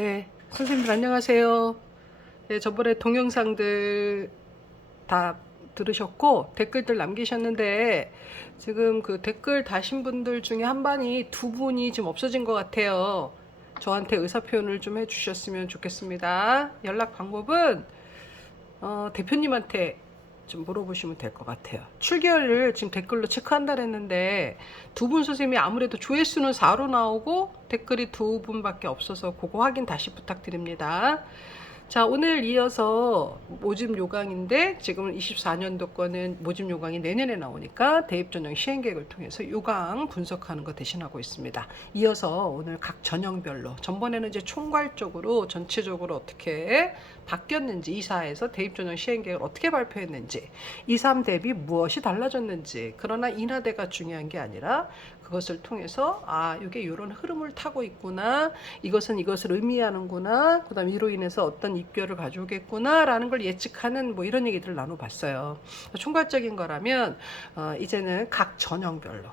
네, 선생님들 안녕하세요. 네, 저번에 동영상들 다 들으셨고 댓글들 남기셨는데 지금 그 댓글 다신 분들 중에 한 반이 두 분이 지금 없어진 것 같아요. 저한테 의사표현을 좀 해주셨으면 좋겠습니다. 연락 방법은 대표님한테 좀 물어보시면 될 것 같아요. 출결을 지금 댓글로 체크한다 했는데 두 분 선생님이 아무래도 조회수는 4로 나오고 댓글이 두 분밖에 없어서 그거 확인 다시 부탁드립니다. 자, 오늘 이어서 모집 요강인데 지금은 24년도 거는 모집 요강이 내년에 나오니까 대입 전형 시행 계획을 통해서 요강 분석하는 거 대신하고 있습니다. 이어서 오늘 각 전형별로 전번에는 이제 총괄적으로 전체적으로 어떻게 바뀌었는지, 이사에서 대입 전형 시행 계획을 어떻게 발표했는지, 2, 3 대비 무엇이 달라졌는지, 그러나 인하대가 중요한 게 아니라 그것을 통해서 이게 이런 흐름을 타고 있구나, 이것은 이것을 의미하는구나, 그 다음 이로 인해서 어떤 입결을 가져오겠구나 라는 걸 예측하는 뭐 이런 얘기들을 나눠봤어요. 총괄적인 거라면 이제는 각 전형별로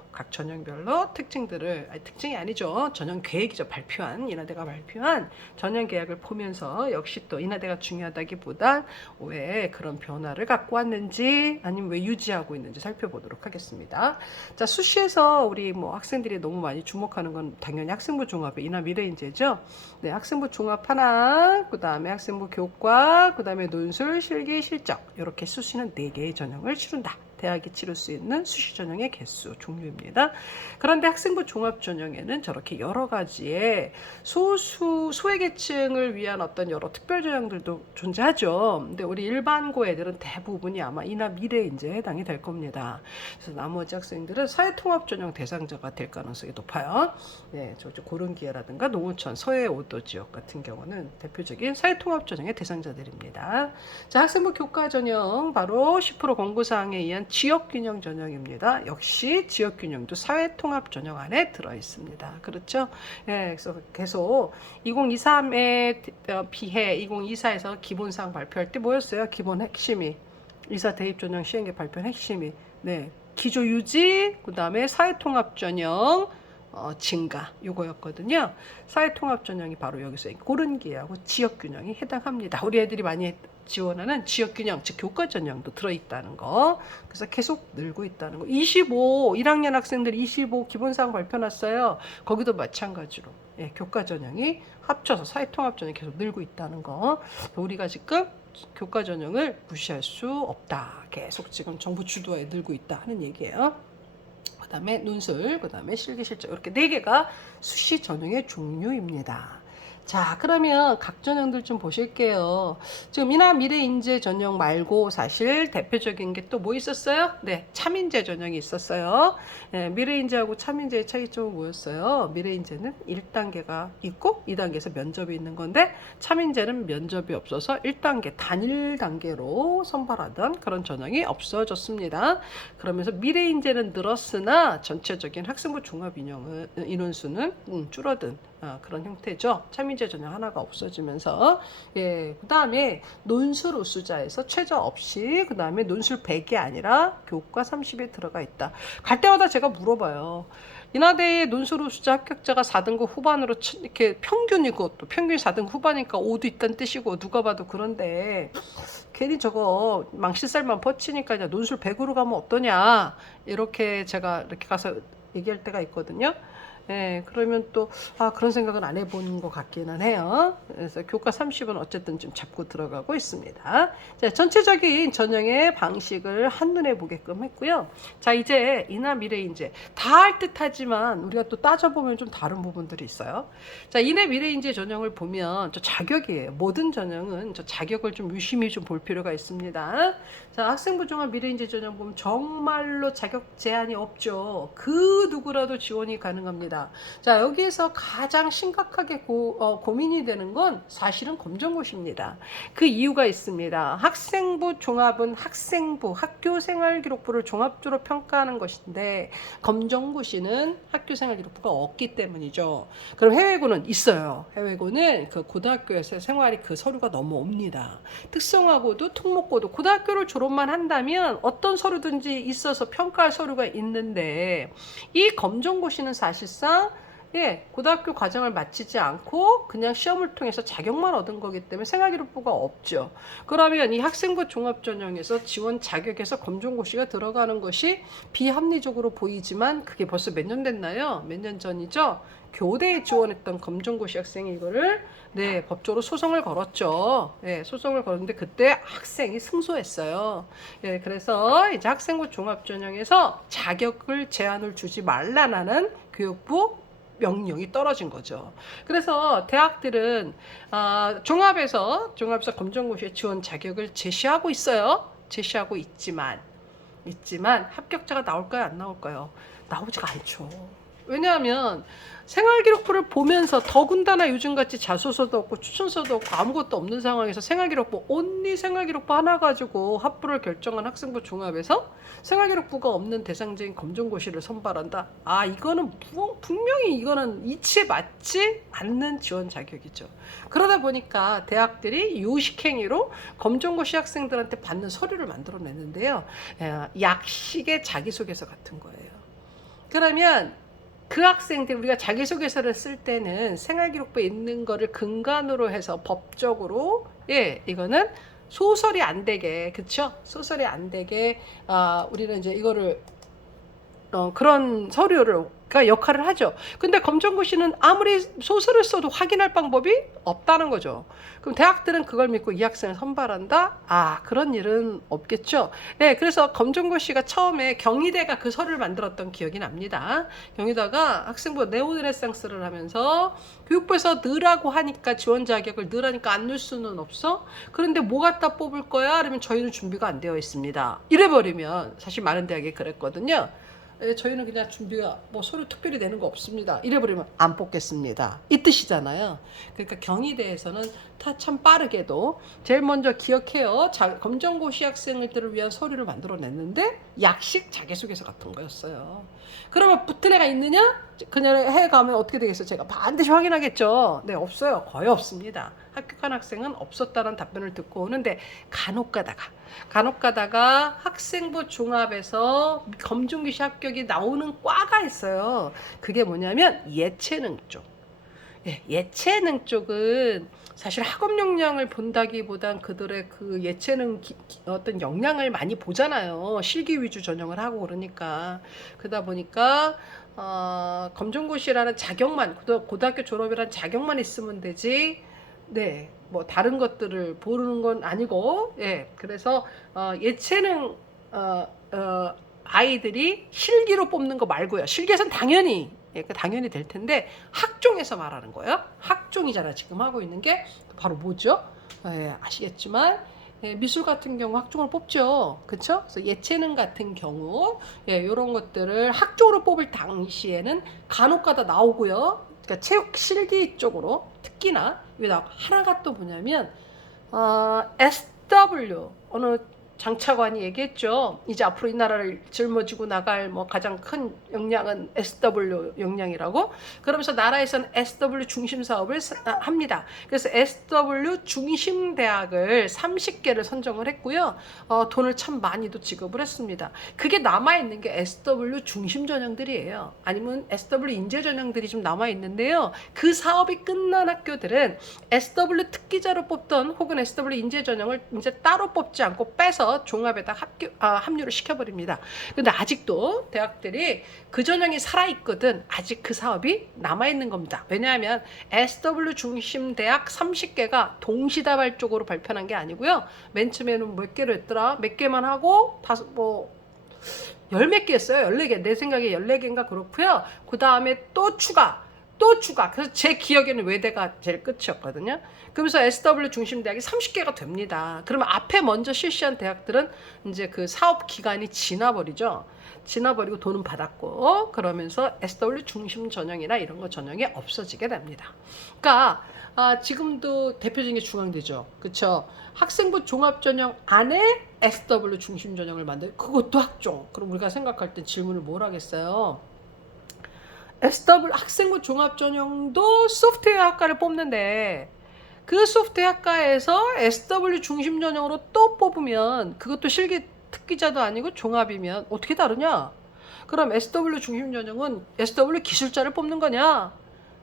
특징들을, 특징이 아니죠, 전형 계획이죠, 발표한, 인하대가 발표한 전형 계획을 보면서 역시 또 인하대가 중요하다기보다 왜 그런 변화를 갖고 왔는지, 아니면 왜 유지하고 있는지 살펴보도록 하겠습니다. 자, 수시에서 우리 뭐 학생들이 너무 많이 주목하는 건 당연히 학생부 종합의 인하 미래인재죠. 네, 학생부 종합 하나, 그 다음에 학생부 교과, 그 다음에 논술, 실기, 실적, 이렇게 수시는 4개의 전형을 치른다. 대학이 치를 수 있는 수시 전형의 개수, 종류입니다. 그런데 학생부 종합 전형에는 저렇게 여러 가지의 소외계층을 위한 어떤 여러 특별 전형들도 존재하죠. 근데 우리 일반고 애들은 대부분이 아마 인하 미래인재에 해당이 될 겁니다. 그래서 나머지 학생들은 사회통합 전형 대상자가 될 가능성이 높아요. 네, 고른기회라든가 농어촌, 서해 5도 지역 같은 경우는 대표적인 사회통합 전형의 대상자들입니다. 자, 학생부 교과 전형 바로 10% 공고사항에 의한 지역균형 전형입니다. 역시 지역균형도 사회통합 전형 안에 들어있습니다. 그렇죠? 예, 그래서 계속 2023에 비해 2024에서 기본사항 발표할 때 뭐였어요? 기본 핵심이, 이사 대입 전형 시행계 발표한 핵심이, 네, 기조 유지, 그 다음에 사회통합 전형 증가, 요거였거든요. 사회통합 전형이 바로 여기서 고른기회하고 지역균형이 해당합니다. 우리 애들이 많이 지원하는 지역균형, 즉 교과 전형도 들어있다는 거. 그래서 계속 늘고 있다는 거. 1학년 학생들 25 기본사항 발표났어요. 거기도 마찬가지로 교과 전형이 합쳐서 사회통합 전형이 계속 늘고 있다는 거. 우리가 지금 교과 전형을 무시할 수 없다. 계속 지금 정부 주도하에 늘고 있다 하는 얘기예요. 그 다음에 논술, 그 다음에 실기, 실적, 이렇게 4개가 수시 전형의 종류입니다. 자, 그러면 각 전형들 좀 보실게요. 지금 인하 미래인재 전형 말고 사실 대표적인 게 또 뭐 있었어요? 네, 참인재 전형이 있었어요. 네, 미래인재하고 참인재의 차이점은 뭐였어요? 미래인재는 1단계가 있고 2단계에서 면접이 있는 건데, 참인재는 면접이 없어서 1단계, 단일 단계로 선발하던 그런 전형이 없어졌습니다. 그러면서 미래인재는 늘었으나 전체적인 학생부 종합 인원수는 줄어든 그런 형태죠. 참인재 전형 하나가 없어지면서, 그 다음에 논술 우수자에서 최저 없이, 그 다음에 논술 100이 아니라 교과 30에 들어가 있다. 갈 때마다 제가 물어봐요. 인하대의 논술 우수자 합격자가 4등급 후반으로 이렇게 평균이고, 또 평균이 4등급 후반이니까 5도 있다는 뜻이고, 누가 봐도 그런데 괜히 저거 망신살만 퍼치니까 이제 논술 100으로 가면 어떠냐, 이렇게 제가 이렇게 가서 얘기할 때가 있거든요. 네, 그러면 또 그런 생각은 안 해본 것 같기는 해요. 그래서 교과 30은 어쨌든 좀 잡고 들어가고 있습니다. 자, 전체적인 전형의 방식을 한눈에 보게끔 했고요. 자, 이제 인하 미래인재 다 할 듯하지만 우리가 또 따져보면 좀 다른 부분들이 있어요. 자, 인하 미래인재 전형을 보면 저 자격이에요. 모든 전형은 저 자격을 좀 유심히 좀 볼 필요가 있습니다. 자, 학생부 종합 미래인재 전형 보면 정말로 자격 제한이 없죠. 그 누구라도 지원이 가능합니다. 자, 여기에서 가장 심각하게 고민이 되는 건 사실은 검정고시입니다. 그 이유가 있습니다. 학생부 종합은 학생부, 학교생활기록부를 종합적으로 평가하는 것인데, 검정고시는 학교생활기록부가 없기 때문이죠. 그럼 해외고는 있어요. 해외고는 그 고등학교에서 생활이 그 서류가 넘어옵니다. 특성화고도 특목고도 고등학교를 졸업만 한다면 어떤 서류든지 있어서 평가할 서류가 있는데, 이 검정고시는 사실상 예, 고등학교 과정을 마치지 않고 그냥 시험을 통해서 자격만 얻은 거기 때문에 생활기록부가 없죠. 그러면 이 학생부 종합전형에서 지원 자격에서 검정고시가 들어가는 것이 비합리적으로 보이지만 그게 벌써 몇 년 됐나요? 몇 년 전이죠? 교대에 지원했던 검정고시 학생이 이거를 네, 법적으로 소송을 걸었죠. 예, 소송을 걸었는데 그때 학생이 승소했어요. 예, 그래서 이제 학생부 종합전형에서 자격을 제한을 주지 말라는 교육부 명령이 떨어진 거죠. 그래서 대학들은 종합에서 검정고시에 지원 자격을 제시하고 있어요. 제시하고 있지만 합격자가 나올까요? 안 나올까요? 나오지가 않죠. 왜냐하면 생활기록부를 보면서 더군다나 요즘같이 자소서도 없고 추천서도 없고 아무것도 없는 상황에서 생활기록부 온리 생활기록부 하나 가지고 합부를 결정한 학생부 종합에서 생활기록부가 없는 대상자인 검정고시를 선발한다. 이거는 분명히 이거는 이치에 맞지 않는 지원 자격이죠. 그러다 보니까 대학들이 요식행위로 검정고시 학생들한테 받는 서류를 만들어냈는데요. 약식의 자기소개서 같은 거예요. 그러면 그 학생들 우리가 자기소개서를 쓸 때는 생활기록부에 있는 거를 근간으로 해서 법적으로 이거는 소설이 안 되게 그쵸? 소설이 안 되게 우리는 이제 이거를 그런 서류가 역할을 하죠. 근데 검정고시는 아무리 소설을 써도 확인할 방법이 없다는 거죠. 그럼 대학들은 그걸 믿고 이 학생을 선발한다? 그런 일은 없겠죠. 네, 그래서 검정고시가 처음에 경희대가 그 서류를 만들었던 기억이 납니다. 경희대가 학생부 네오르네상스를 하면서 교육부에서 넣으라고 하니까 지원 자격을 넣으라니까 안 넣을 수는 없어. 그런데 뭐 갖다 뽑을 거야? 그러면 저희는 준비가 안 되어 있습니다. 이래버리면 사실 많은 대학이 그랬거든요. 저희는 그냥 준비가 서류 특별히 내는 거 없습니다. 이래버리면 안 뽑겠습니다. 이 뜻이잖아요. 그러니까 경희대에서는 참 빠르게도 제일 먼저 기억해요. 검정고시 학생들을 위한 서류를 만들어냈는데 약식 자기소개서 같은 거였어요. 그러면 붙은 애가 있느냐? 그녀를 해 가면 어떻게 되겠어요? 제가 반드시 확인하겠죠. 네, 없어요. 거의 없습니다. 합격한 학생은 없었다는 답변을 듣고 오는데 간혹 가다가 학생부 종합에서 검정고시 합격이 나오는 과가 있어요. 그게 뭐냐면 예체능 쪽. 예체능 쪽은 사실 학업 역량을 본다기보단 그들의 그 예체능 어떤 역량을 많이 보잖아요. 실기 위주 전형을 하고 그러니까. 그러다 보니까 검정고시라는 자격만 고등학교 졸업이라는 자격만 있으면 되지. 네, 다른 것들을 보는 건 아니고, 그래서 예체능 아이들이 실기로 뽑는 거 말고요. 실기에서는 당연히 될 텐데 학종에서 말하는 거예요. 학종이잖아. 지금 하고 있는 게 바로 뭐죠? 아시겠지만 미술 같은 경우 학종을 뽑죠. 그렇죠? 그래서 예체능 같은 경우 이런 것들을 학종으로 뽑을 당시에는 간혹가다 나오고요. 그러니까 체육 실기 쪽으로 특히나 하나가 또 뭐냐면 SW 어느 장차관이 얘기했죠. 이제 앞으로 이 나라를 짊어지고 나갈 가장 큰 역량은 SW 역량이라고. 그러면서 나라에서는 SW 중심 사업을 합니다. 그래서 SW 중심 대학을 30개를 선정을 했고요. 돈을 참 많이도 지급을 했습니다. 그게 남아있는 게 SW 중심 전형들이에요. 아니면 SW 인재 전형들이 좀 남아있는데요. 그 사업이 끝난 학교들은 SW 특기자로 뽑던 혹은 SW 인재 전형을 이제 따로 뽑지 않고 빼서 종합에다 합류를 시켜버립니다. 근데 아직도 대학들이 그 전형이 살아있거든. 아직 그 사업이 남아있는 겁니다. 왜냐하면 SW 중심 대학 30개가 동시다발적으로 발표한 게 아니고요. 맨 처음에는 몇 개로 했더라? 몇 개만 하고 열 몇 개 했어요. 14개. 내 생각에 14개인가 그렇고요. 그 다음에 또 추가. 그래서 제 기억에는 외대가 제일 끝이었거든요. 그러면서 SW 중심 대학이 30개가 됩니다. 그러면 앞에 먼저 실시한 대학들은 이제 그 사업 기간이 지나버리죠. 지나버리고 돈은 받았고 그러면서 SW 중심 전형이나 이런 거 전형이 없어지게 됩니다. 그러니까 지금도 대표적인 게 중앙대죠. 그렇죠? 학생부 종합 전형 안에 SW 중심 전형을 그것도 학종. 그럼 우리가 생각할 때 질문을 뭘 하겠어요? SW 학생부 종합전형도 소프트웨어 학과를 뽑는데 그 소프트웨어 학과에서 SW 중심 전형으로 또 뽑으면 그것도 실기 특기자도 아니고 종합이면 어떻게 다르냐? 그럼 SW 중심 전형은 SW 기술자를 뽑는 거냐?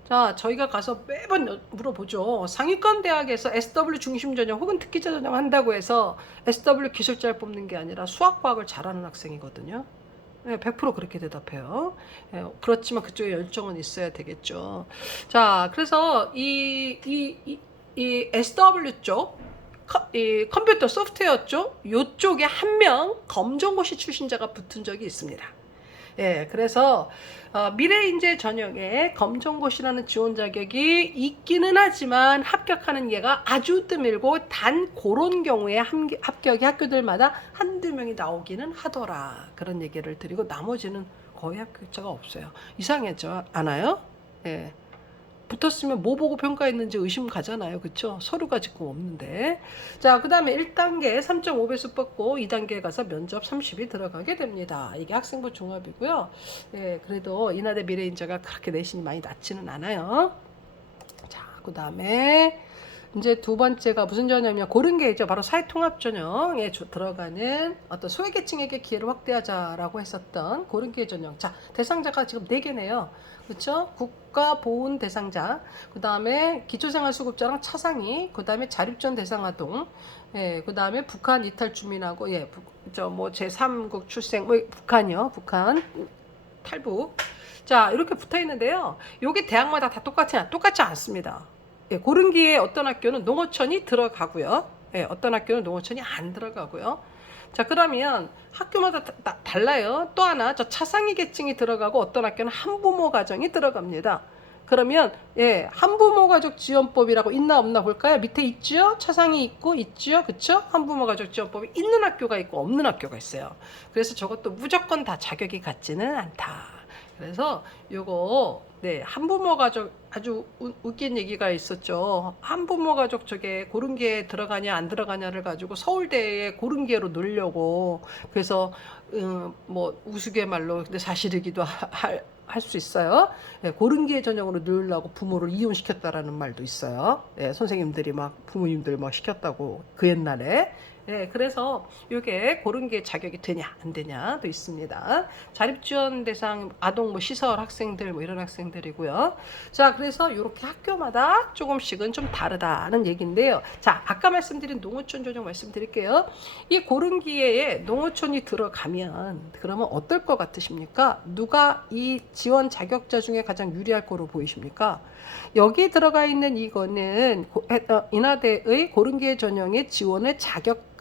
자, 저희가 가서 매번 물어보죠. 상위권 대학에서 SW 중심 전형 혹은 특기자 전형 한다고 해서 SW 기술자를 뽑는 게 아니라 수학, 과학을 잘하는 학생이거든요. 네, 100% 그렇게 대답해요. 그렇지만 그쪽에 열정은 있어야 되겠죠. 자, 그래서 이 SW 쪽, 이 컴퓨터 소프트웨어 쪽, 요쪽에 한 명 검정고시 출신자가 붙은 적이 있습니다. 예, 그래서 미래인재 전형에 검정고시라는 지원 자격이 있기는 하지만 합격하는 예가 아주 드물고 단 그런 경우에 합격이 학교들마다 한두 명이 나오기는 하더라. 그런 얘기를 드리고 나머지는 거의 합격자가 없어요. 이상하지 않아요? 예. 붙었으면 뭐 보고 평가했는지 의심 가잖아요. 그쵸? 서류가 지금 없는데. 자, 그 다음에 1단계 3.5배수 뽑고 2단계에 가서 면접 30이 들어가게 됩니다. 이게 학생부 종합이고요. 예, 그래도 인하대 미래인재가 그렇게 내신이 많이 낮지는 않아요. 자, 그 다음에 이제 두 번째가 무슨 전형이냐, 그런 게 이제 바로 사회통합 전형에 들어가는 어떤 소외계층에게 기회를 확대하자라고 했었던 그런 게 전형. 자, 대상자가 지금 4개네요. 그렇죠? 국가보훈 대상자, 그 다음에 기초생활수급자랑 차상위, 그 다음에 자립전 대상아동, 예, 그 다음에 북한 이탈 주민하고, 예, 뭐 제3국 출생, 뭐 북한이요, 북한 탈북. 자, 이렇게 붙어 있는데요. 요게 대학마다 다 똑같지 않습니다. 예, 고른 기회에 어떤 학교는 농어촌이 들어가고요. 예, 어떤 학교는 농어촌이 안 들어가고요. 자, 그러면 학교마다 달라요. 또 하나, 저 차상위 계층이 들어가고 어떤 학교는 한부모 가정이 들어갑니다. 그러면 예, 한부모 가족 지원법이라고 있나 없나 볼까요? 밑에 있죠? 차상위 있죠? 그쵸? 한부모 가족 지원법이 있는 학교가 있고 없는 학교가 있어요. 그래서 저것도 무조건 다 자격이 같지는 않다. 그래서 요거 네, 한부모 가족 아주 웃긴 얘기가 있었죠. 한부모 가족 쪽에 고른 기회 들어가냐 안 들어가냐를 가지고 서울대에 고른 기회로 넣으려고 그래서 뭐 우스갯말로 근데 사실이기도 할 수 있어요. 예, 고른 기회 전형으로 넣으려고 부모를 이혼시켰다라는 말도 있어요. 예, 선생님들이 막 부모님들 막 시켰다고 그 옛날에. 네, 그래서 이게 고른 게 자격이 되냐 안 되냐도 있습니다. 자립지원 대상 아동 뭐 시설 학생들 뭐 이런 학생들이고요. 자, 그래서 이렇게 학교마다 조금씩은 좀 다르다는 얘기인데요. 자, 아까 말씀드린 농어촌 전형 말씀드릴게요. 이 고른 기회에 농어촌이 들어가면 그러면 어떨 것 같으십니까? 누가 이 지원 자격자 중에 가장 유리할 거로 보이십니까? 여기 들어가 있는 이거는 인하대의 고른 기회 전형의 지원의 자격을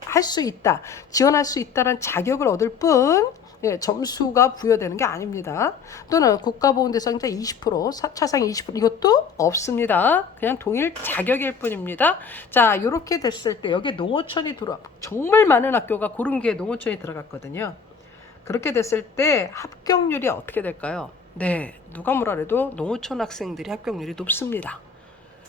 할 수 있다, 지원할 수 있다는 자격을 얻을 뿐 예, 점수가 부여되는 게 아닙니다. 또는 국가보훈 대상자 20%, 차상 20% 이것도 없습니다. 그냥 동일 자격일 뿐입니다. 자, 이렇게 됐을 때 여기 농어촌이 정말 많은 학교가 고른 기회 농어촌이 들어갔거든요. 그렇게 됐을 때 합격률이 어떻게 될까요? 네, 누가 뭐라 해도 농어촌 학생들이 합격률이 높습니다.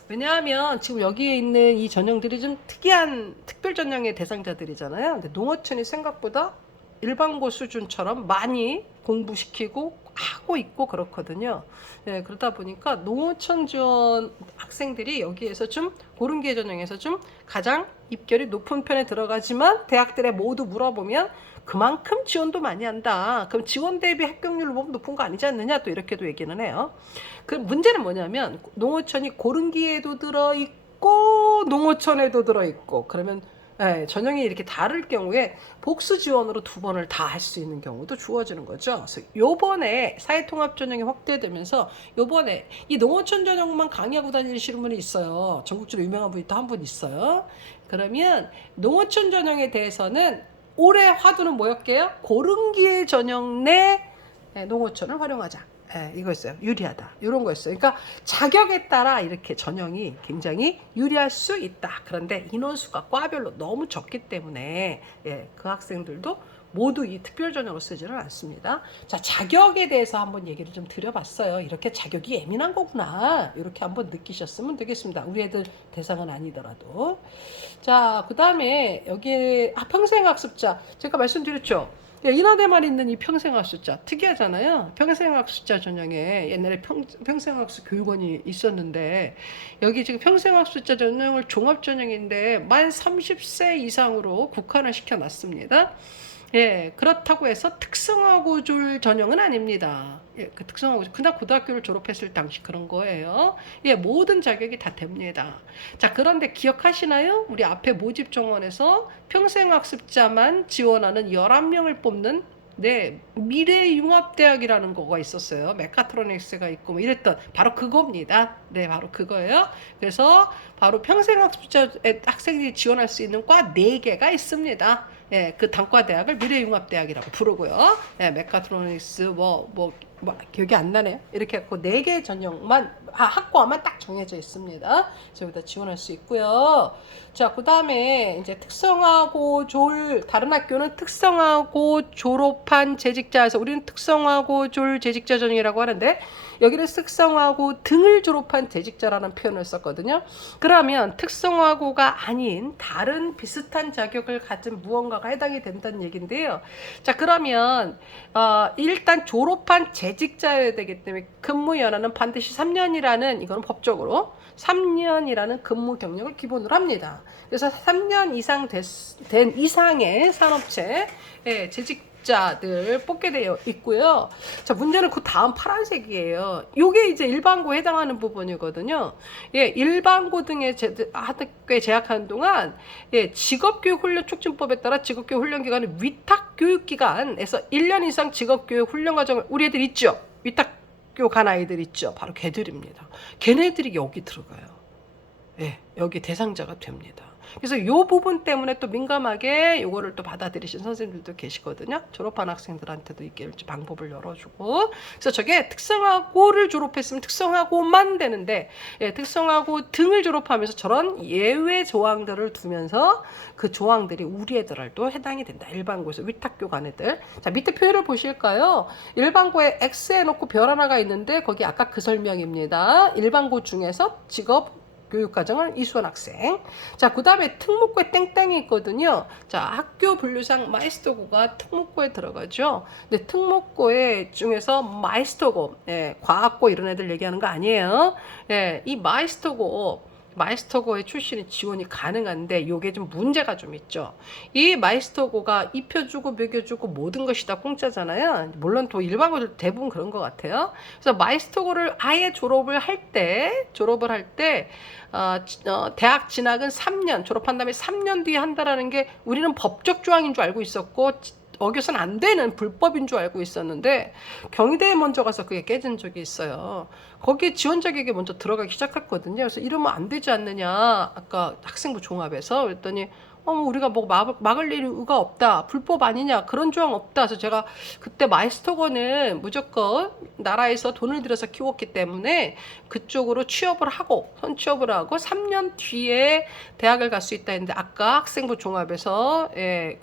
왜냐하면 지금 여기에 있는 이 전형들이 좀 특이한 특별 전형의 대상자들이잖아요. 근데 농어촌이 생각보다 일반고 수준처럼 많이 공부시키고 하고 있고 그렇거든요. 네, 그러다 보니까 농어촌 지원 학생들이 여기에서 좀 고른 기회 전형에서 좀 가장 입결이 높은 편에 들어가지만 대학들에 모두 물어보면 그만큼 지원도 많이 한다. 그럼 지원 대비 합격률을 보면 높은 거 아니지 않느냐? 또 이렇게도 얘기는 해요. 그 문제는 뭐냐면 농어촌이 고른 기회도 들어있고 농어촌에도 들어있고 그러면 예, 전형이 이렇게 다를 경우에 복수 지원으로 2번을 다 할 수 있는 경우도 주어지는 거죠. 그래서 요번에 사회통합 전형이 확대되면서 요번에 이 농어촌 전형만 강의하고 다니시는 분이 있어요. 전국적으로 유명한 분이 또 한 분 있어요. 그러면 농어촌 전형에 대해서는 올해 화두는 뭐였게요? 고른 기회 전형 내 농어촌을 활용하자. 이거였어요. 유리하다. 이런 거였어요. 그러니까 자격에 따라 이렇게 전형이 굉장히 유리할 수 있다. 그런데 인원수가 과별로 너무 적기 때문에 그 학생들도 모두 이 특별 전형을 쓰지는 않습니다. 자, 자격에 대해서 한번 얘기를 좀 드려봤어요. 이렇게 자격이 예민한 거구나. 이렇게 한번 느끼셨으면 되겠습니다. 우리 애들 대상은 아니더라도. 자, 그 다음에 여기 평생학습자. 제가 말씀드렸죠. 인하대만 있는 이 평생학습자 특이하잖아요. 평생학습자 전형에 옛날에 평생학습 교육원이 있었는데 여기 지금 평생학습자 전형을 종합전형인데 만 30세 이상으로 국한을 시켜놨습니다. 예, 그렇다고 해서 특성화고 졸 전형은 아닙니다. 예, 그 특성화고 그냥 고등학교를 졸업했을 당시 그런 거예요. 예, 모든 자격이 다 됩니다. 자, 그런데 기억하시나요? 우리 앞에 모집 정원에서 평생학습자만 지원하는 11명을 뽑는 네, 미래융합대학이라는 거가 있었어요. 메카트로닉스가 있고 뭐 이랬던 바로 그겁니다. 네, 바로 그거예요. 그래서 바로 평생학습자 학생들이 지원할 수 있는 과 4개가 있습니다. 예, 그 단과 대학을 미래융합대학이라고 부르고요. 예, 메카트로닉스 기억이 안 나네요. 이렇게 해서 4개 전형만 학과만 딱 정해져 있습니다. 저기다 지원할 수 있고요. 자, 그다음에 이제 특성화고 다른 학교는 특성화고 졸업한 재직자에서 우리는 특성화고 재직자 전형이라고 하는데 여기는 특성화고 등을 졸업한 재직자라는 표현을 썼거든요. 그러면 특성화고가 아닌 다른 비슷한 자격을 가진 무언가가 해당이 된다는 얘기인데요. 자, 그러면 일단 졸업한 재직자여야 되기 때문에 근무 연한은 반드시 3년이라는 이거는 법적으로 3년이라는 근무 경력을 기본으로 합니다. 그래서 3년 이상 된 이상의 산업체 재직자들 뽑게 되어 있고요. 자, 문제는 그 다음 파란색이에요. 요게 이제 일반고에 해당하는 부분이거든요. 예, 일반고 등의 학교에 재학하는 동안 직업교육 훈련 촉진법에 따라 직업교육 훈련 기간은 위탁교육기관에서 1년 이상 직업교육 훈련 과정을 우리 애들 있죠. 위탁교 간 아이들 있죠. 바로 걔들입니다. 걔네들이 여기 들어가요. 예, 여기 대상자가 됩니다. 그래서 요 부분 때문에 또 민감하게 요거를 또 받아들이신 선생님들도 계시거든요. 졸업한 학생들한테도 이게 방법을 열어주고. 그래서 저게 특성화고를 졸업했으면 특성화고만 되는데, 특성화고 등을 졸업하면서 저런 예외 조항들을 두면서 그 조항들이 우리 애들도 해당이 된다. 일반고에서 위탁교 간 애들. 자, 밑에 표를 보실까요? 일반고에 X 해놓고 별 하나가 있는데 거기 아까 그 설명입니다. 일반고 중에서 직업 교육과정을 이수한 학생. 자, 그 다음에 특목고에 땡땡이 있거든요. 자, 학교 분류상 마이스터고가 특목고에 들어가죠. 근데 특목고에 중에서 마이스터고, 과학고 이런 애들 얘기하는 거 아니에요. 이 마이스터고의 출신이 지원이 가능한데 요게 좀 문제가 좀 있죠. 이 마이스터고가 입혀주고 먹여주고 모든 것이 다 공짜잖아요. 물론 또 일반고들 대부분 그런 것 같아요. 그래서 마이스터고를 아예 졸업을 할 때 대학 진학은 3년 졸업한 다음에 3년 뒤에 한다라는 게 우리는 법적 조항인 줄 알고 있었고 어겨서는 안 되는 불법인 줄 알고 있었는데 경희대에 먼저 가서 그게 깨진 적이 있어요. 거기에 지원 자격에 먼저 들어가기 시작했거든요. 그래서 이러면 안 되지 않느냐. 아까 학생부 종합에서 그랬더니 우리가 뭐 막을 이유가 없다. 불법 아니냐. 그런 조항 없다. 그래서 제가 그때 마이스터거는 무조건 나라에서 돈을 들여서 키웠기 때문에 그쪽으로 선취업을 하고 3년 뒤에 대학을 갈 수 있다 했는데 아까 학생부 종합에서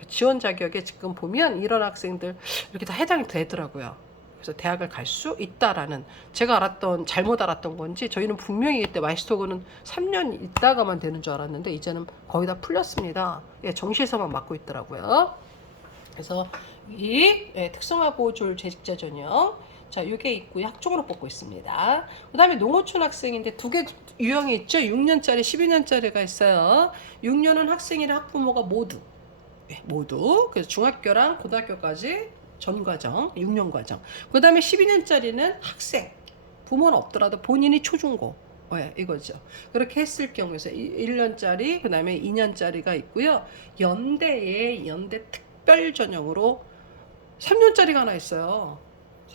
지원 자격에 지금 보면 이런 학생들 이렇게 다 해당이 되더라고요. 그래서 대학을 갈 수 있다라는 제가 잘못 알았던 건지 저희는 분명히 이때 마이스터고는 3년 있다가만 되는 줄 알았는데 이제는 거의 다 풀렸습니다. 정시에서만 맡고 있더라고요. 그래서 이 특성화고 재직자 전형 자, 이게 있고요. 학종으로 뽑고 있습니다. 그 다음에 농어촌 학생인데 2개 유형이 있죠. 6년짜리, 12년짜리가 있어요. 6년은 학생이랑 학부모가 모두. 그래서 중학교랑 고등학교까지 전 과정, 6년 과정. 그 다음에 12년짜리는 학생. 부모는 없더라도 본인이 초중고. 이거죠. 그렇게 했을 경우에서 1년짜리, 그 다음에 2년짜리가 있고요. 연대 특별 전형으로 3년짜리가 하나 있어요.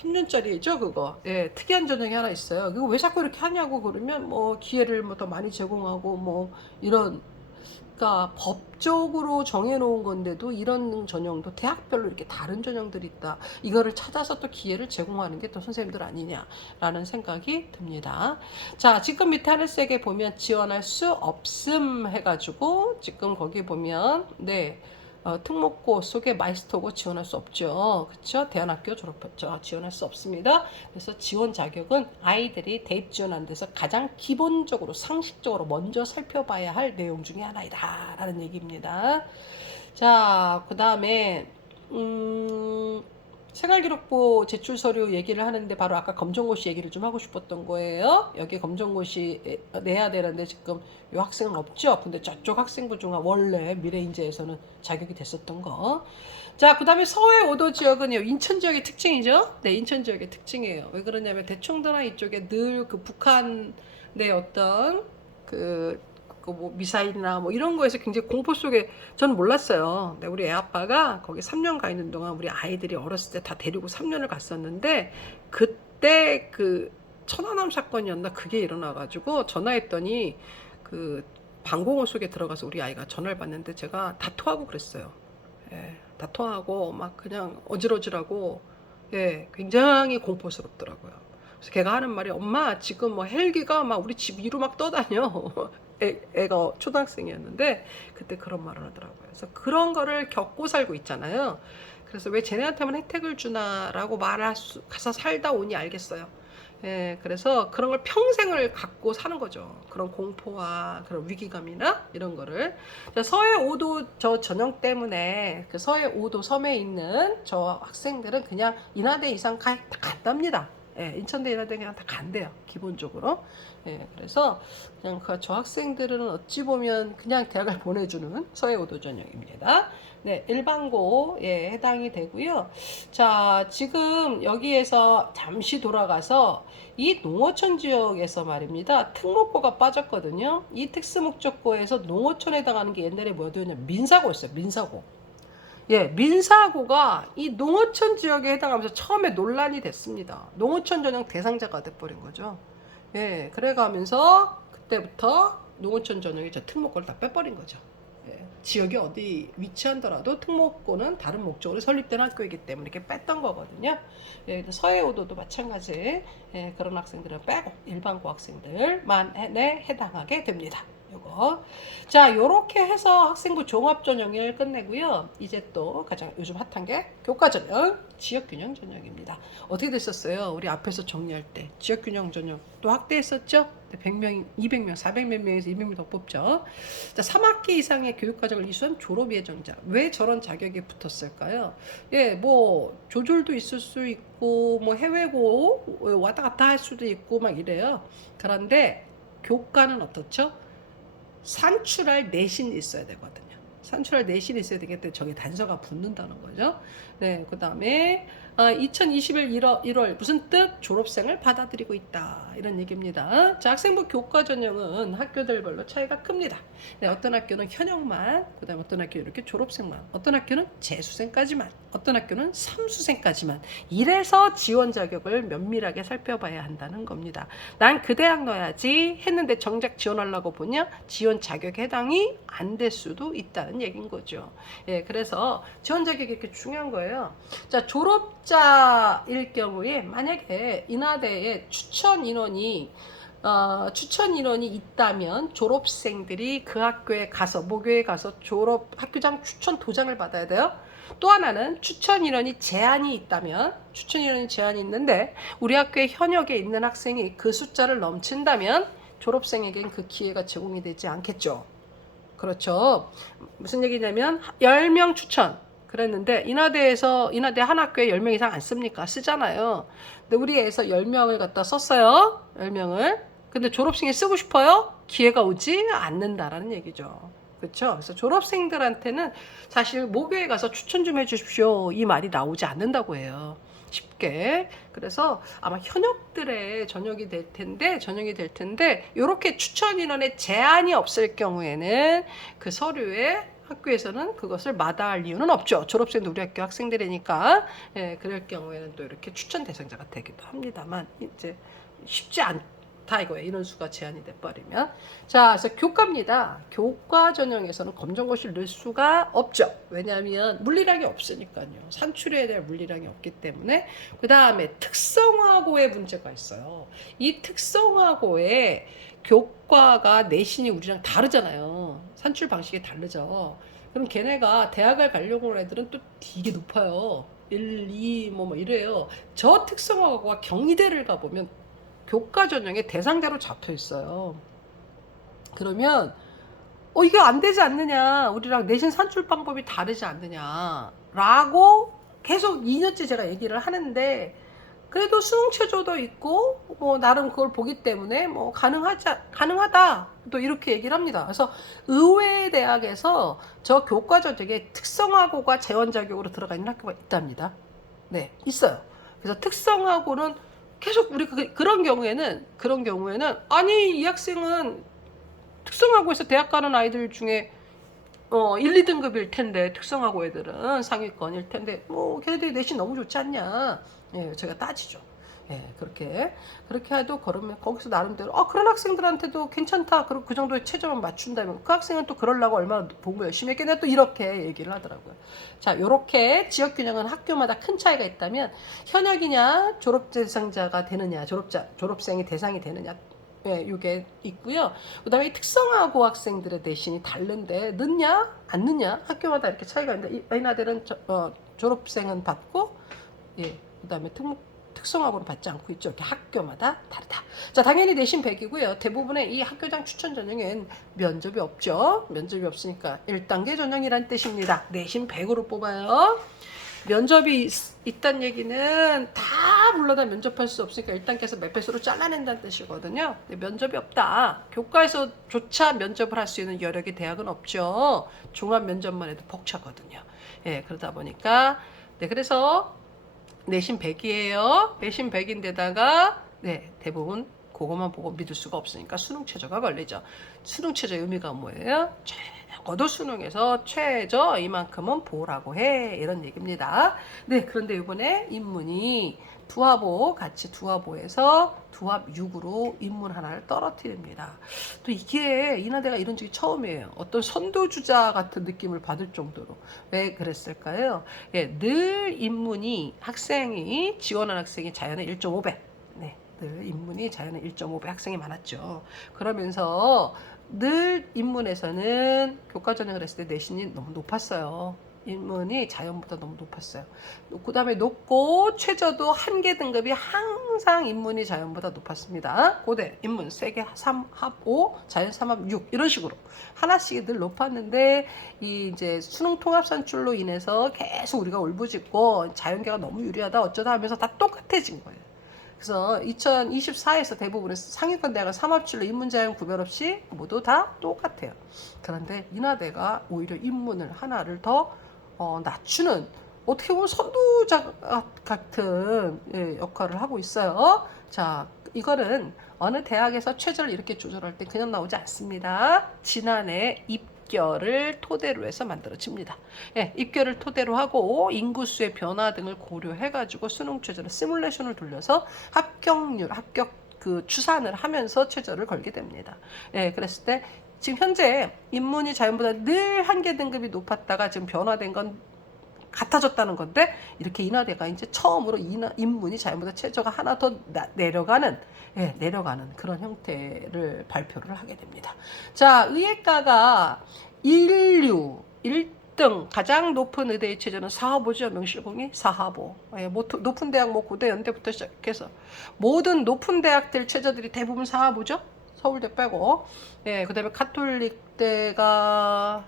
3년짜리죠, 그거. 특이한 전형이 하나 있어요. 그거 왜 자꾸 이렇게 하냐고 그러면 기회를 더 많이 제공하고 이런 그러니까 법적으로 정해놓은 건데도 이런 전형도 대학별로 이렇게 다른 전형들이 있다. 이거를 찾아서 또 기회를 제공하는 게 또 선생님들 아니냐라는 생각이 듭니다. 자, 지금 밑에 하늘색에 보면 지원할 수 없음 해가지고 지금 거기 보면 특목고 속에 마이스터고 지원할 수 없죠. 그렇죠? 대안학교 졸업했죠. 지원할 수 없습니다. 그래서 지원 자격은 아이들이 대입 지원하는 데서 가장 기본적으로 상식적으로 먼저 살펴봐야 할 내용 중에 하나이다 라는 얘기입니다. 자, 그 다음에 생활기록부 제출 서류 얘기를 하는데 바로 아까 검정고시 얘기를 좀 하고 싶었던 거예요. 여기 검정고시 내야 되는데 지금 이 학생은 없죠. 근데 저쪽 학생부 중에 원래 미래인재에서는 자격이 됐었던 거. 자, 그 다음에 서해 5도 지역은 인천 지역의 특징이죠. 네, 인천 지역의 특징이에요. 왜 그러냐면 대청도나 이쪽에 늘 그 북한의 어떤 뭐 미사일이나 뭐 이런 거에서 굉장히 공포 속에 저는 몰랐어요. 근데 우리 애 아빠가 거기 3년 가 있는 동안 우리 아이들이 어렸을 때 다 데리고 3년을 갔었는데 그때 그 천안함 사건이었나 그게 일어나가지고 전화했더니 그 방공호 속에 들어가서 우리 아이가 전화를 받는데 제가 다 토하고 그랬어요. 예, 다 토하고 막 그냥 어질어질하고 예, 굉장히 공포스럽더라고요. 그래서 걔가 하는 말이 엄마 지금 뭐 헬기가 막 우리 집 위로 막 떠다녀. 애가 초등학생이었는데 그때 그런 말을 하더라고요. 그래서 그런 거를 겪고 살고 있잖아요. 그래서 왜 쟤네한테만 혜택을 주나라고 말할 수 가서 살다 오니 알겠어요. 예, 그래서 그런 걸 평생을 갖고 사는 거죠. 그런 공포와 그런 위기감이나 이런 거를. 서해 5도 저 전형 때문에 그 서해 5도 섬에 있는 저 학생들은 그냥 인하대 이상 다 간답니다. 예, 인천대 인하대 그냥 다 간대요. 기본적으로. 예, 그래서 그냥 저 학생들은 어찌 보면 그냥 대학을 보내주는 서해 5도 전형입니다. 네, 일반고에 해당이 되고요. 자, 지금 여기에서 잠시 돌아가서 이 농어촌 지역에서 말입니다. 특목고가 빠졌거든요. 이 특수목적고에서 농어촌에 해당하는 게 옛날에 뭐였냐? 민사고였어요. 민사고. 예, 민사고가 이 농어촌 지역에 해당하면서 처음에 논란이 됐습니다. 농어촌 전형 대상자가 돼버린 거죠. 예, 그래가면서 그때부터 농어촌 전형이 저 특목고를 다 빼버린 거죠. 예, 지역이 어디 위치한더라도 특목고는 다른 목적으로 설립된 학교이기 때문에 이렇게 뺐던 거거든요. 예, 서해오도도 마찬가지. 예, 그런 학생들은 빼고 일반고 학생들만에 해당하게 됩니다. 요거. 자, 요렇게 해서 학생부 종합전형을 끝내고요. 이제 또 가장 요즘 핫한 게 교과전형, 지역균형 전형입니다. 어떻게 됐었어요? 우리 앞에서 정리할 때 지역균형 전형 또 확대했었죠? 100명, 200명, 400몇 명에서 200명 더 뽑죠. 자, 3학기 이상의 교육과정을 이수한 졸업 예정자. 왜 저런 자격이 붙었을까요? 예, 뭐 조졸도 있을 수 있고 뭐 해외고 왔다 갔다 할 수도 있고 막 이래요. 그런데 교과는 어떻죠? 산출할 내신이 있어야 되거든요. 산출할 내신이 있어야 되기 때문에 저게 단서가 붙는다는 거죠. 네, 그 다음에 2021 1월 무슨 뜻? 졸업생을 받아들이고 있다. 이런 얘기입니다. 자, 학생부 교과 전형은 학교들별로 차이가 큽니다. 네, 어떤 학교는 현역만, 그 다음에 어떤 학교는 이렇게 졸업생만, 어떤 학교는 재수생까지만, 어떤 학교는 삼수생까지만. 이래서 지원 자격을 면밀하게 살펴봐야 한다는 겁니다. 난 그 대학 넣어야지 했는데 정작 지원하려고 보냐 지원 자격에 해당이 안 될 수도 있다는 얘기인 거죠. 예, 그래서 지원 자격이 이렇게 중요한 거예요. 자, 졸업자일 경우에 만약에 인하대에 추천 인원이 있다면 졸업생들이 그 학교에 가서 모교에 가서 졸업 학교장 추천 도장을 받아야 돼요. 또 하나는 추천 인원이 제한이 있다면 추천 인원이 제한이 있는데 우리 학교에 현역에 있는 학생이 그 숫자를 넘친다면 졸업생에겐 그 기회가 제공이 되지 않겠죠. 그렇죠. 무슨 얘기냐면 10명 추천 그랬는데 인하대 한 학교에 10명 이상 안 씁니까? 쓰잖아요. 근데 우리 애에서 10명을 갖다 썼어요. 10명을. 근데 졸업생이 쓰고 싶어요? 기회가 오지 않는다라는 얘기죠. 그렇죠? 그래서 졸업생들한테는 사실 모교에 가서 추천 좀 해주십시오. 이 말이 나오지 않는다고 해요. 쉽게. 그래서 아마 현역들의 전형이 될 텐데 이렇게 추천 인원에 제한이 없을 경우에는 그 서류에 학교에서는 그것을 마다할 이유는 없죠. 졸업생도 우리 학교 학생들이니까. 예, 그럴 경우에는 또 이렇게 추천 대상자가 되기도 합니다만 이제 쉽지 않다 이거예요. 인원수가 제한이 돼버리면. 자, 그래서 교과입니다. 교과 전형에서는 검정고시를 넣을 수가 없죠. 왜냐하면 물리량이 없으니까요. 산출에 대한 물리량이 없기 때문에. 그 다음에 특성화고의 문제가 있어요. 이 특성화고의 교과가 내신이 우리랑 다르잖아요. 산출 방식이 다르죠. 그럼 걔네가 대학을 가려고 하는 애들은 또 되게 높아요. 1, 2, 뭐 이래요. 저 특성화고가 경희대를 가보면 교과 전형에 대상자로 잡혀 있어요. 그러면 이게 안 되지 않느냐. 우리랑 내신 산출 방법이 다르지 않느냐. 라고 계속 2년째 제가 얘기를 하는데 그래도 수능 최저도 있고 뭐 나름 그걸 보기 때문에 뭐 가능하다 또 이렇게 얘기를 합니다. 그래서 의외의 대학에서 저 교과 전형에 특성화고가 재원 자격으로 들어가 있는 학교가 있답니다. 네, 있어요. 그래서 특성화고는 계속 우리 그런 경우에는 아니 이 학생은 특성화고에서 대학 가는 아이들 중에 1, 2등급일 텐데 특성화고 애들은 상위권일 텐데 뭐 걔네들이 내신 너무 좋지 않냐. 예, 제가 따지죠. 예, 그렇게 해도 그러면 거기서 나름대로 그런 학생들한테도 괜찮다. 그리고 그 정도의 최저만 맞춘다면 그 학생은 또 그러려고 얼마나 공부 열심히 했겠냐 또 이렇게 얘기를 하더라고요. 자, 요렇게 지역 균형은 학교마다 큰 차이가 있다면 현역이냐 졸업 대상자가 되느냐 졸업생이 대상이 되느냐 예, 이게 있고요. 그다음에 특성화고 학생들의 내신이 다른데 늦냐 안 늦냐 학교마다 이렇게 차이가 있는데 이나들은 졸업생은 받고 예, 그다음에 특성화고는 받지 않고 있죠. 이렇게 학교마다 다르다. 자, 당연히 내신 100이고요. 대부분의 이 학교장 추천 전형엔 면접이 없죠. 면접이 없으니까 1단계 전형이란 뜻입니다. 내신 100으로 뽑아요. 면접이 있다는 얘기는 다 불러다 면접할 수 없으니까 1단계에서 몇 배수로 잘라낸다는 뜻이거든요. 면접이 없다. 교과에서조차 면접을 할 수 있는 여력이 대학은 없죠. 종합 면접만 해도 벅차거든요. 예, 그러다 보니까 네, 그래서 내신 100이에요. 내신 100인데다가 네, 대부분 그것만 보고 믿을 수가 없으니까 수능 최저가 걸리죠. 수능 최저 의미가 뭐예요? 적어도 수능에서 최저 이만큼은 보라고 해 이런 얘기입니다. 네, 그런데 이번에 인문이 두화보에서 두합 6으로 인문 하나를 떨어뜨립니다. 또 이게 인하대가 이런 적이 처음이에요. 어떤 선도주자 같은 느낌을 받을 정도로. 왜 그랬을까요? 예, 늘 인문이 지원한 학생이 자연의 1.5배. 네, 늘 인문이 자연의 1.5배 학생이 많았죠. 그러면서 늘 인문에서는 교과 전형을 했을 때 내신이 너무 높았어요. 인문이 자연보다 너무 높았어요. 그 다음에 높고 최저도 한 개 등급이 항상 인문이 자연보다 높았습니다. 고대 인문 3개 3합 5 자연 3합 6 이런 식으로 하나씩 늘 높았는데 이제 수능 통합 산출로 인해서 계속 우리가 울부짖고 자연계가 너무 유리하다 어쩌다 하면서 다 똑같아진 거예요. 그래서 2024에서 대부분의 상위권 대학은 3합출로 인문자연 구별 없이 모두 다 똑같아요. 그런데 인하대가 오히려 인문을 하나를 더 낮추는 어떻게 보면 선두자 같은 역할을 하고 있어요. 자, 이거는 어느 대학에서 최저를 이렇게 조절할 때 그냥 나오지 않습니다. 지난해 입결을 토대로 해서 만들어집니다. 예, 입결을 토대로 하고 인구수의 변화 등을 고려해가지고 수능 최저를 시뮬레이션을 돌려서 합격 그 추산을 하면서 최저를 걸게 됩니다. 예, 그랬을 때 지금 현재 인문이 자연보다 늘 한 개 등급이 높았다가 지금 변화된 건 같아졌다는 건데 이렇게 인하대가 이제 처음으로 인문이 자연보다 최저가 하나 더 내려가는 그런 형태를 발표를 하게 됩니다. 자, 의예과가 1등 가장 높은 의대의 최저는 4하보죠. 명실공히 4하보. 예, 높은 대학 고대 연대부터 시작해서 모든 높은 대학들 최저들이 대부분 4하보죠. 서울대 빼고. 예, 그다음에 가톨릭대가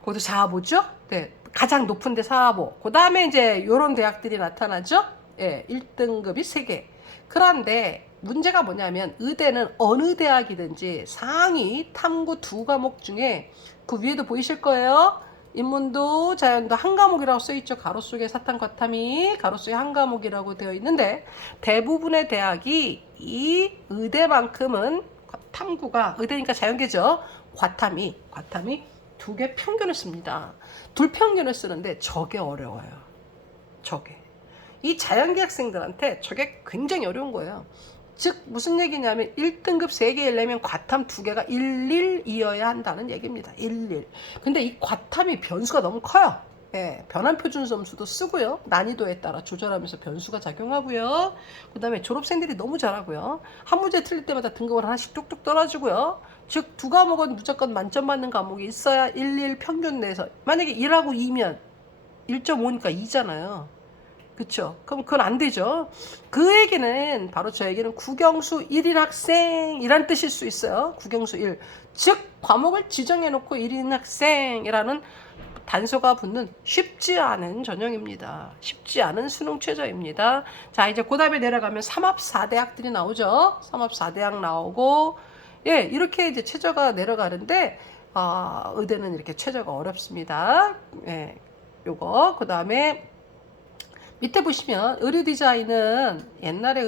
그것도 4하보죠. 네. 가장 높은 데 4하보. 그 다음에 이제 요런 대학들이 나타나죠. 예, 1등급이 3개. 그런데 문제가 뭐냐면 의대는 어느 대학이든지 상위 탐구 2과목 중에 그 위에도 보이실 거예요. 인문도 자연도 한 과목이라고 써있죠. 가로 속에 사탐 과탐이 가로 속에 한 과목이라고 되어 있는데 대부분의 대학이 이 의대만큼은 탐구가 의대니까 자연계죠. 과탐이 2개 평균을 씁니다. 둘 평균을 쓰는데 저게 어려워요. 이 자연계 학생들한테 저게 굉장히 어려운 거예요. 즉 무슨 얘기냐면 1등급 3개이려면 과탐 2개가 11이어야 한다는 얘기입니다. 11. 근데 이 과탐이 변수가 너무 커요. 예, 변환 표준 점수도 쓰고요. 난이도에 따라 조절하면서 변수가 작용하고요. 그 다음에 졸업생들이 너무 잘하고요. 한 문제 틀릴 때마다 등급을 하나씩 뚝뚝 떨어지고요. 즉 2과목은 무조건 만점 받는 과목이 있어야 1 평균 내에서 만약에 1하고 2면 1.5니까 2잖아요. 그쵸? 그럼 그건 안 되죠. 그 얘기는 바로 저 얘기는 국영수 1인 학생이란 뜻일 수 있어요. 국영수 1. 즉 과목을 지정해 놓고 1인 학생이라는 단서가 붙는 쉽지 않은 전형입니다. 쉽지 않은 수능 최저입니다. 자, 이제 그 다음에 내려가면 삼합 4대학들이 나오죠. 삼합 4대학 나오고, 예, 이렇게 이제 최저가 내려가는데, 의대는 이렇게 최저가 어렵습니다. 예, 요거. 그 다음에 밑에 보시면 의류 디자인은 옛날에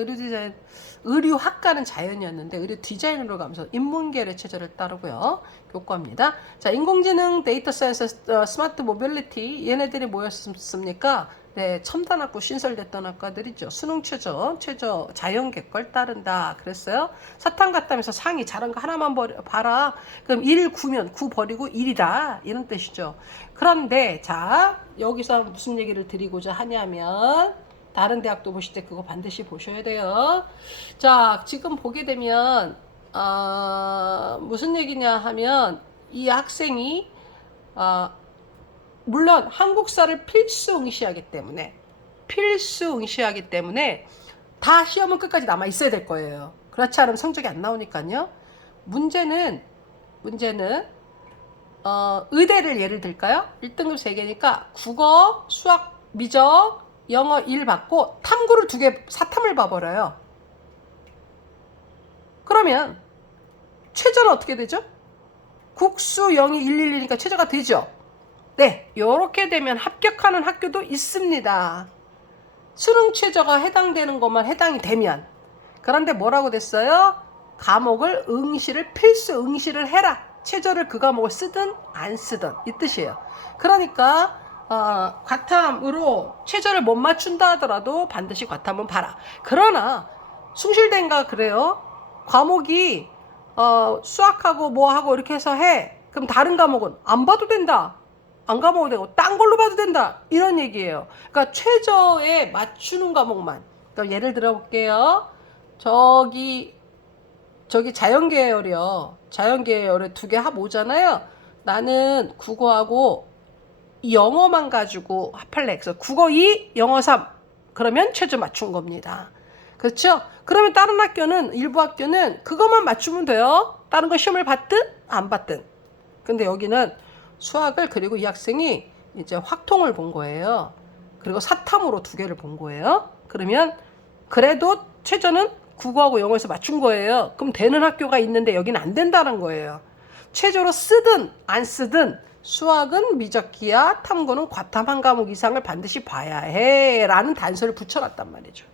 의류학과는 자연이었는데 의류 디자인으로 가면서 인문계를 체제를 따르고요. 교과입니다. 자, 인공지능, 데이터 사이언스, 스마트 모빌리티 얘네들이 뭐였습니까? 네, 첨단학부 신설됐던 학과들이죠. 수능 최저 자연계걸 따른다 그랬어요. 사탕 같다면서 상이 잘한 거 하나만 봐라. 그럼 1 9면 9 버리고 1이다 이런 뜻이죠. 그런데 자, 여기서 무슨 얘기를 드리고자 하냐면 다른 대학도 보실 때 그거 반드시 보셔야 돼요. 자, 지금 보게 되면 무슨 얘기냐 하면 이 학생이 물론 한국사를 필수 응시하기 때문에 다 시험은 끝까지 남아 있어야 될 거예요. 그렇지 않으면 성적이 안 나오니까요. 문제는 의대를 예를 들까요? 1등급 3개니까 국어, 수학, 미적, 영어 1 받고 탐구를 2개 사탐을 봐버려요. 그러면 최저는 어떻게 되죠? 국수 0이 111이니까 최저가 되죠. 네, 이렇게 되면 합격하는 학교도 있습니다. 수능 최저가 해당되는 것만 해당이 되면. 그런데 뭐라고 됐어요? 과목을 필수 응시를 해라. 최저를 그 과목을 쓰든 안 쓰든 이 뜻이에요. 그러니까 과탐으로 최저를 못 맞춘다 하더라도 반드시 과탐은 봐라. 그러나 숭실대인가 그래요. 과목이 수학하고 뭐하고 이렇게 해서 해. 그럼 다른 과목은 안 봐도 된다. 안 가봐도 되고 딴 걸로 봐도 된다 이런 얘기예요. 그러니까 최저에 맞추는 과목만. 그러니까 예를 들어 볼게요. 저기 자연계열이요. 자연계열에 2개 합 5잖아요. 나는 국어하고 영어만 가지고 합할래. 그래서 국어 2, 영어 3. 그러면 최저 맞춘 겁니다. 그렇죠? 그러면 다른 학교는 일부 학교는 그것만 맞추면 돼요. 다른 거 시험을 받든 안 받든. 근데 여기는 수학을 그리고 이 학생이 이제 확통을 본 거예요. 그리고 사탐으로 2개를 본 거예요. 그러면 그래도 최저는 국어하고 영어에서 맞춘 거예요. 그럼 되는 학교가 있는데 여기는 안 된다는 거예요. 최저로 쓰든 안 쓰든 수학은 미적기야, 탐구는 과탐 한 과목 이상을 반드시 봐야 해 라는 단서를 붙여놨단 말이죠.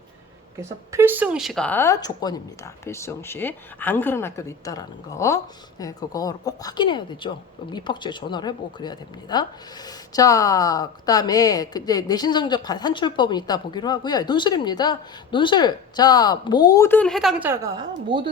그래서 필수응시가 조건입니다. 필수응시. 안 그런 학교도 있다라는 거. 네, 그거 꼭 확인해야 되죠. 입학처에 전화를 해보고 그래야 됩니다. 자, 그 다음에 이제 내신 성적 산출법은 이따 보기로 하고요. 논술입니다. 논술. 자, 모든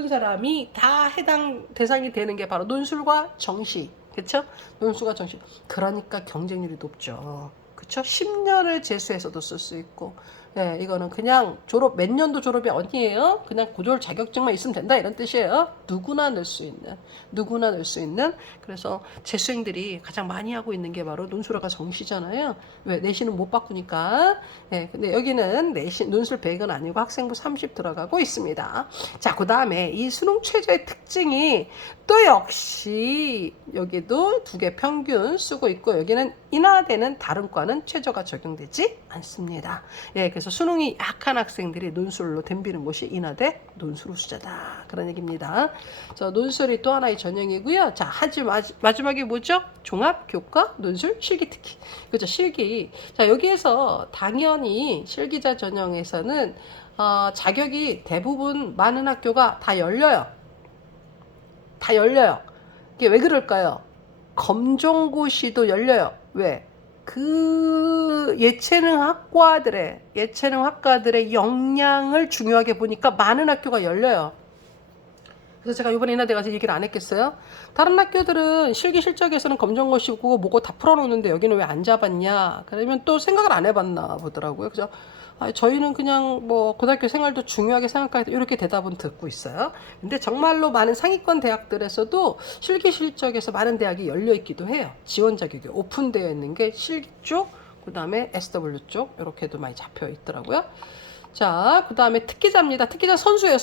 사람이 다 해당 대상이 되는 게 바로 논술과 정시. 그쵸? 논술과 정시. 그러니까 경쟁률이 높죠. 그쵸? 10년을 재수해서도 쓸 수 있고. 네, 이거는 그냥 몇 년도 졸업이 아니에요. 그냥 고졸 자격증만 있으면 된다 이런 뜻이에요. 누구나 넣을 수 있는. 그래서 재수생들이 가장 많이 하고 있는 게 바로 논술과 정시잖아요. 왜? 내신은 못 바꾸니까. 네, 근데 여기는 논술 100은 아니고 학생부 30 들어가고 있습니다. 자, 그 다음에 이 수능 최저의 특징이 또 역시 여기도 2개 평균 쓰고 있고 여기는 인하되는 다른 과는 최저가 적용되지 않습니다. 예, 그래서 수능이 약한 학생들이 논술로 덤비는 곳이 인하대 논술 우수자다. 그런 얘기입니다. 자, 논술이 또 하나의 전형이고요. 자, 마지막에 뭐죠? 종합교과 논술 실기특기. 그죠? 실기. 자, 여기에서 당연히 실기자 전형에서는 자격이 대부분 많은 학교가 다 열려요. 이게 왜 그럴까요? 검정고시도 열려요. 왜? 그 예체능 학과들의 역량을 중요하게 보니까 많은 학교가 열려요. 그래서 제가 이번에 인하대 가서 얘기를 안 했겠어요? 다른 학교들은 실기 실적에서는 검정고시고 뭐고 다 풀어놓는데 여기는 왜 안 잡았냐? 그러면 또 생각을 안 해봤나 보더라고요. 그래서 저희는 그냥 뭐 고등학교 생활도 중요하게 생각하고 이렇게 대답은 듣고 있어요. 근데 정말로 많은 상위권 대학들에서도 실기 실적에서 많은 대학이 열려 있기도 해요. 지원 자격이 오픈되어 있는 게 실기 쪽, 그 다음에 SW 쪽 이렇게도 많이 잡혀 있더라고요. 자, 그 다음에 특기자입니다. 특기자 선수예요.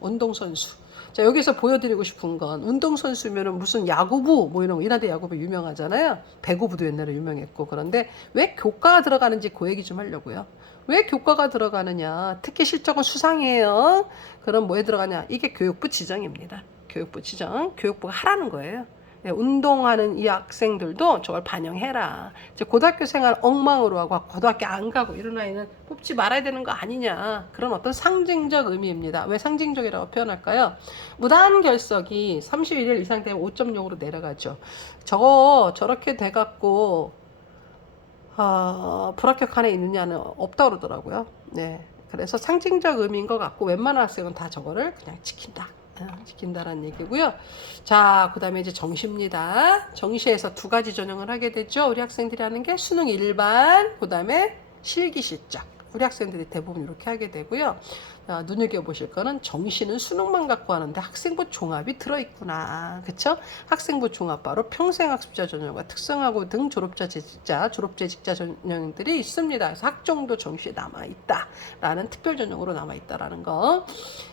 운동선수. 자, 여기서 보여드리고 싶은 건 운동선수면은 무슨 야구부 뭐 이런 거, 인하대 야구부 유명하잖아요. 배구부도 옛날에 유명했고. 그런데 왜 교과가 들어가는지 그 얘기 좀 하려고요. 왜 교과가 들어가느냐. 특기 실적은 수상이에요. 그럼 뭐에 들어가냐. 이게 교육부 지정입니다. 교육부 지정. 교육부가 하라는 거예요. 네, 운동하는 이 학생들도 저걸 반영해라. 이제 고등학교 생활 엉망으로 하고 고등학교 안 가고 이런 아이는 뽑지 말아야 되는 거 아니냐. 그런 어떤 상징적 의미입니다. 왜 상징적이라고 표현할까요? 무단 결석이 31일 이상 되면 5.0으로 내려가죠. 저거 저렇게 돼갖고 불합격 안에 있느냐는 없다고 그러더라고요. 네. 그래서 상징적 의미인 것 같고 웬만한 학생은 다 저거를 그냥 지킨다. 지킨다라는 얘기고요. 자, 그 다음에 이제 정시입니다. 정시에서 두 가지 전형을 하게 되죠. 우리 학생들이 하는 게 수능 일반, 그 다음에 실기 실적. 우리 학생들이 대부분 이렇게 하게 되고요. 눈여겨보실 거는 정시는 수능만 갖고 하는데 학생부 종합이 들어있구나. 그쵸? 학생부 종합 바로 평생학습자 전형과 특성화고 등 졸업재직자 전형들이 있습니다. 그래서 학종도 정시에 남아있다. 라는 특별 전형으로 남아있다라는 거.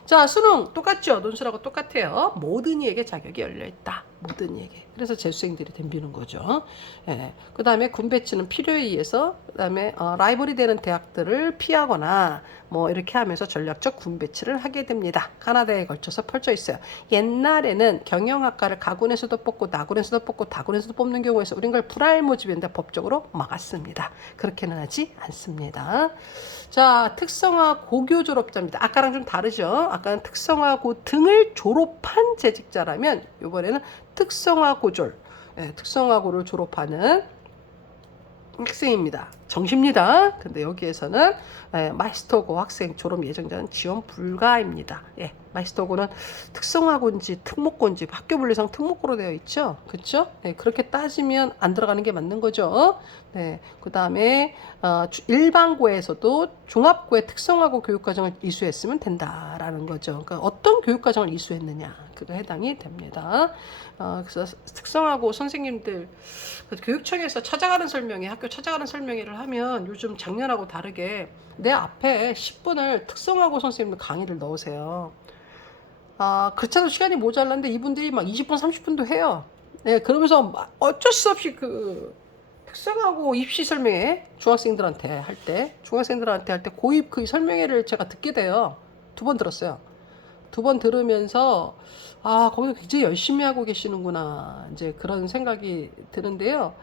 자, 수능 똑같죠? 논술하고 똑같아요. 모든 이에게 자격이 열려있다. 모든 이에게. 그래서 재수생들이 덤비는 거죠. 예. 그 다음에 군 배치는 필요에 의해서, 그 다음에 라이벌이 되는 대학들을 피하거나 뭐 이렇게 하면서 전략적 군 배치를 하게 됩니다. 가나다에 걸쳐서 펼쳐 있어요. 옛날에는 경영학과를 가군에서도 뽑고 나군에서도 뽑고 다군에서도 뽑는 경우에서 우린 걸 불알 모집인데 법적으로 막았습니다. 그렇게는 하지 않습니다. 자, 특성화 고교 졸업자입니다. 아까랑 좀 다르죠? 아까는 특성화고 등을 졸업한 재직자라면 이번에는 특성화고졸, 특성화고를 졸업하는 학생입니다. 정시입니다. 근데 여기에서는 마이스터고 학생 졸업 예정자는 지원 불가입니다. 예, 마이스터고는 특성화고인지 특목고인지 학교 분리상 특목고로 되어 있죠. 그렇죠? 네, 그렇게 따지면 안 들어가는 게 맞는 거죠. 네, 그 다음에 일반고에서도 종합고의 특성화고 교육과정을 이수했으면 된다라는 거죠. 그러니까 어떤 교육과정을 이수했느냐 그거 해당이 됩니다. 그래서 특성화고 선생님들 교육청에서 찾아가는 설명회, 학교 찾아가는 설명회를 하면 요즘 작년하고 다르게 내 앞에 10분을 특성화고 선생님들 강의를 넣으세요. 그렇잖아도 시간이 모자란데 이분들이 막 20분, 30분도 해요. 네, 그러면서 어쩔 수 없이 그 특성화고 입시 설명회 중학생들한테 할 때 고입 그 설명회를 제가 듣게 돼요. 2번 들었어요. 2번 들으면서 거기서 굉장히 열심히 하고 계시는구나 이제 그런 생각이 드는데요.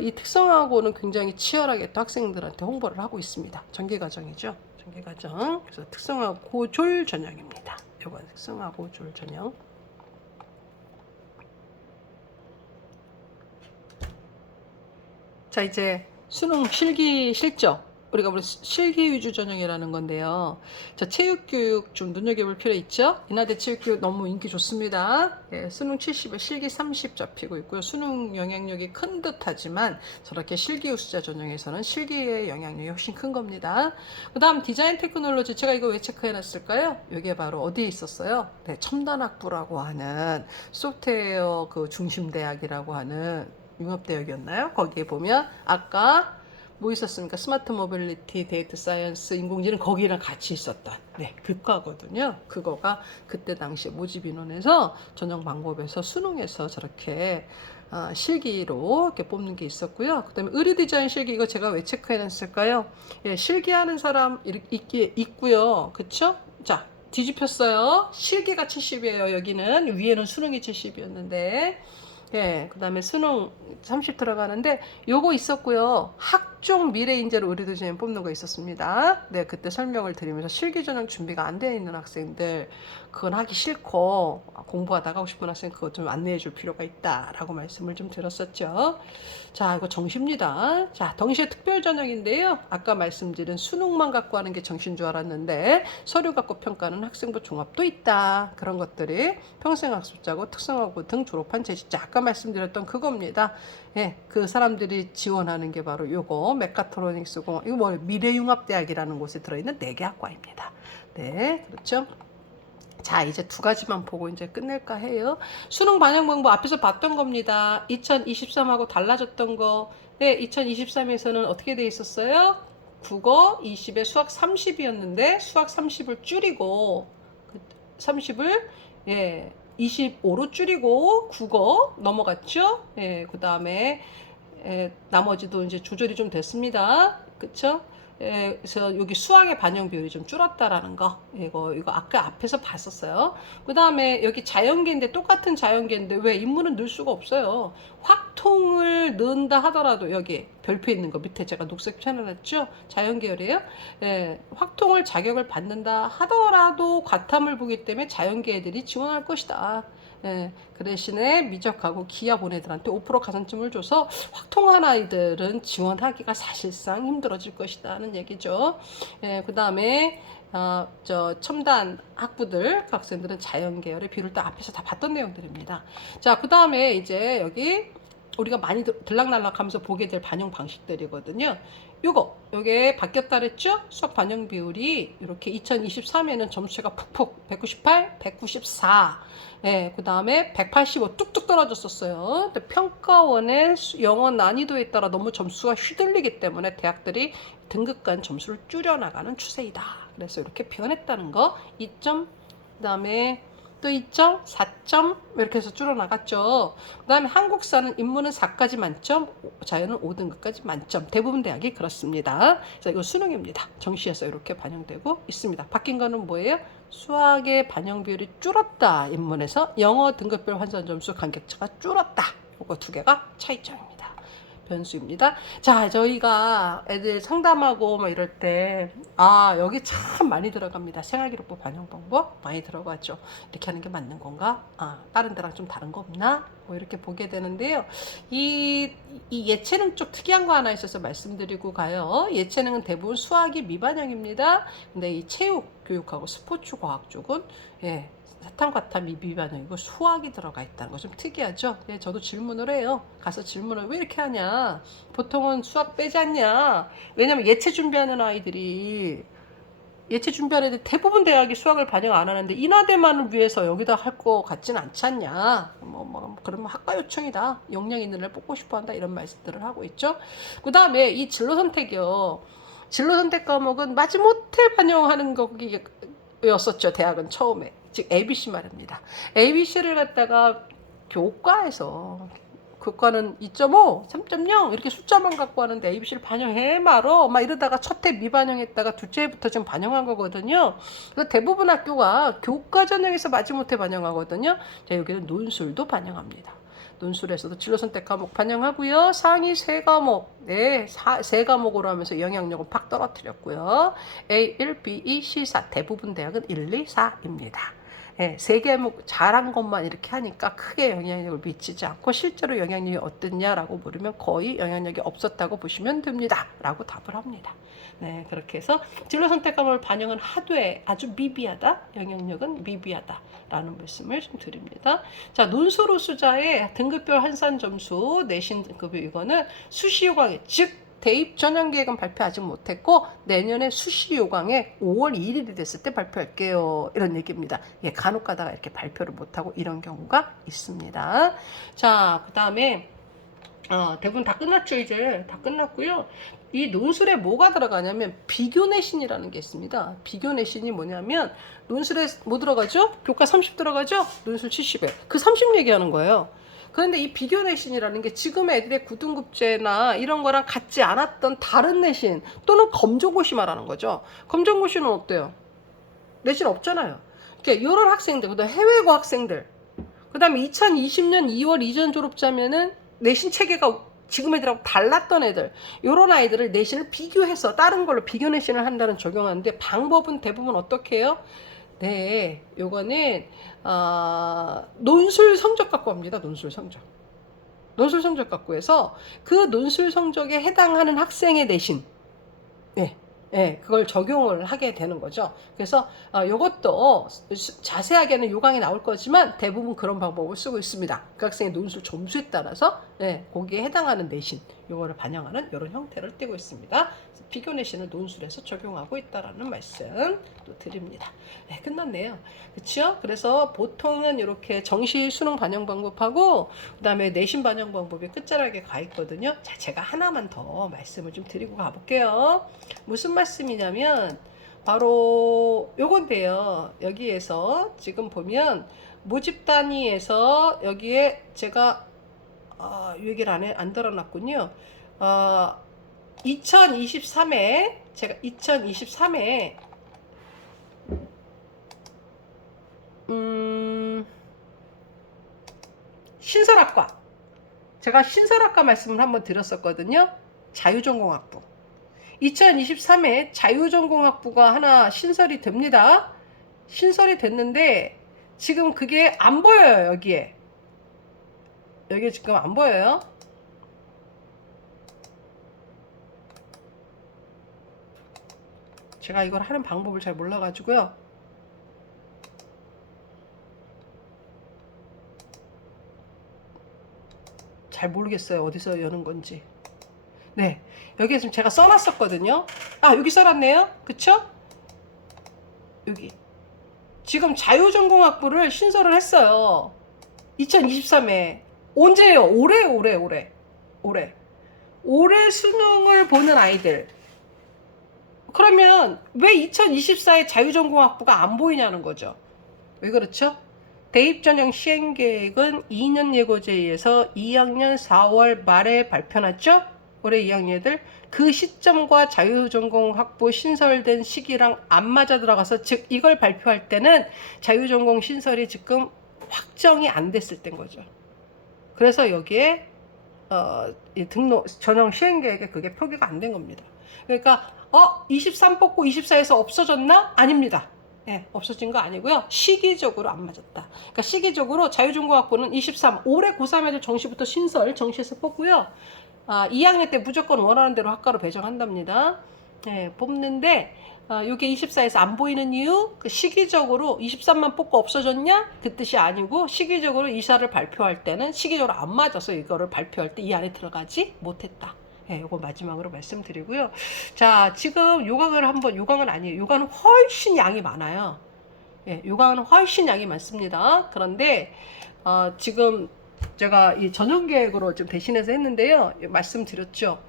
이 특성화고는 굉장히 치열하게 또 학생들한테 홍보를 하고 있습니다. 전개과정이죠. 전개과정. 그래서 특성화고졸 전형입니다. 이번 특성화고졸 전형. 자, 이제 수능 실기 실적. 우리가 실기 위주 전형이라는 건데요. 자, 체육교육 좀 눈여겨볼 필요 있죠? 인하대 체육교육 너무 인기 좋습니다. 예, 수능 70에 실기 30 잡히고 있고요. 수능 영향력이 큰 듯하지만 저렇게 실기 우수자 전형에서는 실기의 영향력이 훨씬 큰 겁니다. 그 다음 디자인 테크놀로지 제가 이거 왜 체크해놨을까요? 이게 바로 어디에 있었어요? 네, 첨단학부라고 하는 소프트웨어 그 중심대학이라고 하는 융합대학이었나요? 거기에 보면 아까 뭐 있었습니까? 스마트 모빌리티, 데이터 사이언스, 인공지능 거기랑 같이 있었던 그과거든요. 그거가 그때 당시에 모집 인원에서 전형 방법에서 수능에서 저렇게 실기로 이렇게 뽑는 게 있었고요. 그다음에 의류 디자인 실기 이거 제가 왜 체크해놨을까요? 예, 실기하는 사람 있고요. 그쵸? 자, 뒤집혔어요. 실기가 70이에요. 여기는 위에는 수능이 70이었는데. 예, 그 다음에 수능 30 들어가는데 요거 있었고요. 학종 미래인재로 의료디자인 뽑는 거 있었습니다. 네, 그때 설명을 드리면서 실기전형 준비가 안 되어 있는 학생들 그건 하기 싫고 공부하다가 하고 싶은 학생 그거 좀 안내해 줄 필요가 있다라고 말씀을 좀 드렸었죠. 자, 이거 정시입니다. 자, 동시에 특별 전형인데요. 아까 말씀드린 수능만 갖고 하는 게 정시인 줄 알았는데 서류 갖고 평가는 학생부 종합도 있다. 그런 것들이 평생학습자고 특성화고 등 졸업한 재직자 아까 말씀드렸던 그겁니다. 예, 그 사람들이 지원하는 게 바로 요거 메카트로닉스 공학 이거 뭐 미래융합대학이라는 곳에 들어있는 4개 학과입니다. 네, 그렇죠. 자, 이제 2가지만 보고 이제 끝낼까 해요. 수능 반영 방법 앞에서 봤던 겁니다. 2023하고 달라졌던 거. 네, 2023에서는 어떻게 돼 있었어요? 국어 20에 수학 30이었는데 수학 30을 줄이고 30을 25로 줄이고 국어 넘어갔죠. 그 다음에 나머지도 이제 조절이 좀 됐습니다. 그쵸? 그래서 여기 수학의 반영 비율이 좀 줄었다라는 거, 이거 아까 앞에서 봤었어요. 그 다음에 여기 자연계인데, 똑같은 자연계인데 왜 인문은 넣을 수가 없어요. 확통을 넣는다 하더라도, 여기 별표 있는 거 밑에 제가 녹색 펴놨죠. 자연계열이에요. 확통을 자격을 받는다 하더라도 과탐을 보기 때문에 자연계 애들이 지원할 것이다. 그 대신에 미적하고 기압 애들한테 5% 가산점을 줘서 확통한 아이들은 지원하기가 사실상 힘들어질 것이다 하는 얘기죠. 그 다음에 첨단 학부들, 그 학생들은 자연계열의 비율을 또 앞에서 다 봤던 내용들입니다. 자, 그 다음에 이제 여기 우리가 많이 들락날락하면서 보게 될 반영 방식들이거든요. 요게 바뀌었다 그랬죠? 수학 반영 비율이 이렇게 2023에는 점수가 푹푹 198, 194, 그 다음에 185 뚝뚝 떨어졌었어요. 근데 평가원의 영어 난이도에 따라 너무 점수가 휘둘리기 때문에 대학들이 등급 간 점수를 줄여나가는 추세이다. 그래서 이렇게 표현했다는 거. 2점, 그 다음에 또 2점, 4점 이렇게 해서 줄어나갔죠. 그 다음에 한국사는 인문은 4까지 만점, 자연은 5등급까지 만점. 대부분 대학이 그렇습니다. 자, 이거 수능입니다. 정시에서 이렇게 반영되고 있습니다. 바뀐 거는 뭐예요? 수학의 반영 비율이 줄었다. 인문에서 영어 등급별 환산 점수 간격차가 줄었다. 이거 두 개가 차이점입니다. 변수입니다. 자, 저희가 애들 상담하고 뭐 이럴 때, 여기 참 많이 들어갑니다. 생활기록부 반영 방법 많이 들어가죠. 이렇게 하는 게 맞는 건가? 다른 데랑 좀 다른 거 없나? 뭐 이렇게 보게 되는데요. 이 예체능 쪽 특이한 거 하나 있어서 말씀드리고 가요. 예체능은 대부분 수학이 미반영입니다. 근데 이 체육 교육하고 스포츠 과학 쪽은 사탐과탐 미반영이고 수학이 들어가 있다는 거 좀 특이하죠. 저도 질문을 해요. 가서 질문을 왜 이렇게 하냐. 보통은 수학 빼지 않냐. 왜냐면 예체 준비하는 애들 대부분 대학이 수학을 반영 안 하는데 인하대만을 위해서 여기다 할 거 같지는 않지 않냐. 그러면 학과 요청이다. 역량 있는 애를 뽑고 싶어 한다. 이런 말씀들을 하고 있죠. 그 다음에 이 진로 선택이요. 진로 선택 과목은 마지못해 반영하는 거였었죠. 대학은 처음에. 즉 ABC 말입니다. ABC를 갖다가 교과는 2.5, 3.0 이렇게 숫자만 갖고 하는데 ABC를 반영해 말어 막 이러다가 첫 해 미반영했다가 둘째 해부터 지금 반영한 거거든요. 그래서 대부분 학교가 교과 전형에서 마지못해 반영하거든요. 자, 여기는 논술도 반영합니다. 논술에서도 진로 선택 과목 반영하고요. 상위 3과목, 세 과목으로 하면서 영향력은 팍 떨어뜨렸고요. A1, B2, C4 대부분 대학은 1, 2, 4입니다. 세 과목 잘한 것만 이렇게 하니까 크게 영향력을 미치지 않고 실제로 영향력이 어떻냐라고 물으면 거의 영향력이 없었다고 보시면 됩니다. 라고 답을 합니다. 네, 그렇게 해서 진로 선택 과목을 반영은 하되 아주 미비하다, 영향력은 미비하다라는 말씀을 좀 드립니다. 자, 논술 우수자의 등급별 환산 점수 내신 등급이 이거는 수시 요강에 즉 대입 전형 계획은 발표 아직 못했고 내년에 수시 요강에 5월 1일이 됐을 때 발표할게요. 이런 얘기입니다. 간혹 가다가 이렇게 발표를 못하고 이런 경우가 있습니다. 자, 그 다음에 대부분 다 끝났죠. 이제 다 끝났고요. 이 논술에 뭐가 들어가냐면 비교 내신이라는 게 있습니다. 비교 내신이 뭐냐면 논술에 뭐 들어가죠? 교과 30 들어가죠? 논술 70에 그 30 얘기하는 거예요. 그런데 이 비교 내신이라는 게 지금 애들의 고등급제나 이런 거랑 같지 않았던 다른 내신 또는 검정고시 말하는 거죠. 검정고시는 어때요? 내신 없잖아요. 그러니까 이런 학생들, 그다음 해외고 학생들, 그다음에 2020년 2월 이전 졸업자면은 내신 체계가 지금 애들하고 달랐던 애들, 이런 아이들을 내신을 비교해서 다른 걸로 비교 내신을 한다는 적용하는데 방법은 대부분 어떻게 해요? 네, 요거는 논술 성적 갖고 합니다. 논술 성적 갖고 해서 그 논술 성적에 해당하는 학생의 내신, 그걸 적용을 하게 되는 거죠. 그래서 이것도 자세하게는 요강에 나올 거지만 대부분 그런 방법을 쓰고 있습니다. 그 학생의 논술 점수에 따라서 거기에 해당하는 내신 요거를 반영하는 이런 형태를 띠고 있습니다. 비교 내신을 논술에서 적용하고 있다라는 말씀 또 드립니다. 끝났네요. 그렇죠? 그래서 보통은 이렇게 정시 수능 반영 방법하고 그다음에 내신 반영 방법이 끝자락에 가 있거든요. 자, 제가 하나만 더 말씀을 좀 드리고 가볼게요. 무슨 말씀이냐면 바로 요건데요. 여기에서 지금 보면 모집 단위에서 여기에 제가 얘기를 안 들어놨군요. 2023에 제가 2023에 신설학과 제가 신설학과 말씀을 한번 드렸었거든요. 자유전공학부 2023에 자유전공학부가 하나 신설이 됩니다. 신설이 됐는데 지금 그게 안 보여요. 여기에 지금 안 보여요. 제가 이걸 하는 방법을 잘 몰라가지고요. 잘 모르겠어요. 어디서 여는 건지. 네, 여기에 지금 제가 써놨었거든요. 여기 써놨네요. 그쵸? 여기 지금 자유전공학부를 신설을 했어요. 2023에 언제예요? 올해 수능을 보는 아이들. 그러면 왜 2024에 자유전공학부가 안 보이냐는 거죠. 왜 그렇죠? 대입전형 시행계획은 2년 예고제에 의해서 2학년 4월 말에 발표났죠? 올해 2학년들 그 시점과 자유전공학부 신설된 시기랑 안 맞아 들어가서 즉 이걸 발표할 때는 자유전공 신설이 지금 확정이 안 됐을 때인 거죠. 그래서 여기에 이 등록 전형 시행계획에 그게 표기가 안 된 겁니다. 그러니까 23 뽑고 24에서 없어졌나? 아닙니다. 예, 없어진 거 아니고요. 시기적으로 안 맞았다. 그러니까 시기적으로 자유전공학부는 23 올해 고3 애들 정시부터 정시에서 뽑고요. 2학년 때 무조건 원하는 대로 학과로 배정한답니다. 예, 뽑는데 이게 24에서 안 보이는 이유 그 시기적으로 23만 뽑고 없어졌냐? 그 뜻이 아니고 시기적으로 이사를 발표할 때는 시기적으로 안 맞아서 이거를 발표할 때 이 안에 들어가지 못했다. 예, 요거 마지막으로 말씀드리고요. 자, 지금 요강은 아니에요. 요강은 훨씬 양이 많아요. 예, 요강은 훨씬 양이 많습니다. 그런데 지금 제가 이 전형 계획으로 좀 대신해서 했는데요. 말씀드렸죠.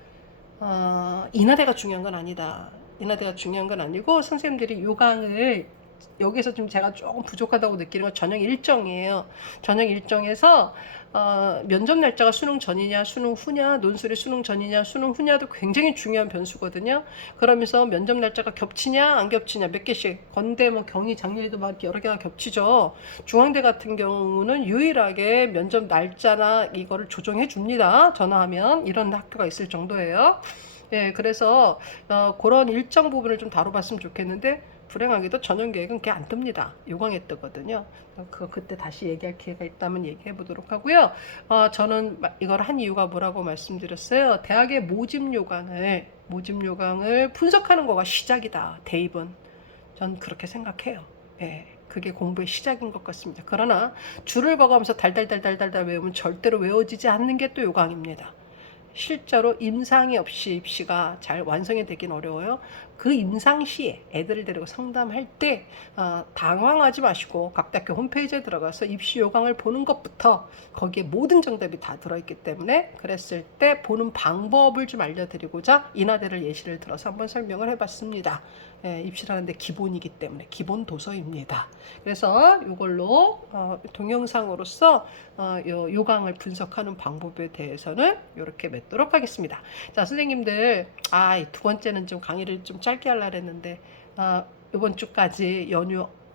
인하대가 중요한 건 아니다. 인하대가 중요한 건 아니고 선생님들이 요강을 여기서 좀 제가 조금 부족하다고 느끼는 건 전형 일정이에요. 전형 일정에서 면접 날짜가 수능 전이냐 수능 후냐 논술이 수능 전이냐 수능 후냐도 굉장히 중요한 변수거든요. 그러면서 면접 날짜가 겹치냐 안 겹치냐 몇 개씩 건대 뭐 경희 작년에도 막 여러 개가 겹치죠. 중앙대 같은 경우는 유일하게 면접 날짜나 이거를 조정해 줍니다. 전화하면 이런 학교가 있을 정도예요. 예, 그래서 그런 일정 부분을 좀 다뤄봤으면 좋겠는데 불행하게도 전형 계획은 그게 안 뜹니다. 요강에 뜨거든요. 그때 다시 얘기할 기회가 있다면 얘기해 보도록 하고요. 저는 이걸 한 이유가 뭐라고 말씀드렸어요. 대학의 모집 요강을 분석하는 거가 시작이다. 대입은 전 그렇게 생각해요. 예. 그게 공부의 시작인 것 같습니다. 그러나 줄을 봐가면서 달달달달달 외우면 절대로 외워지지 않는 게 또 요강입니다. 실제로 임상이 없이 입시가 잘 완성이 되긴 어려워요. 그 임상시에 애들을 데리고 상담할 때 당황하지 마시고 각 대학교 홈페이지에 들어가서 입시 요강을 보는 것부터 거기에 모든 정답이 다 들어있기 때문에 그랬을 때 보는 방법을 좀 알려드리고자 인하대를 예시를 들어서 한번 설명을 해봤습니다. 예, 입시라는데 기본이기 때문에 기본 도서입니다. 그래서 이걸로 동영상으로서 요강을 분석하는 방법에 대해서는 이렇게 맺도록 하겠습니다. 자, 선생님들 두 번째는 좀 강의를 좀 짧게 하려고 했는데 이번 주까지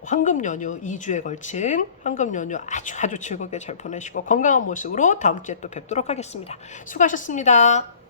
황금 연휴 2주에 걸친 황금 연휴 아주 즐겁게 잘 보내시고 건강한 모습으로 다음 주에 또 뵙도록 하겠습니다. 수고하셨습니다.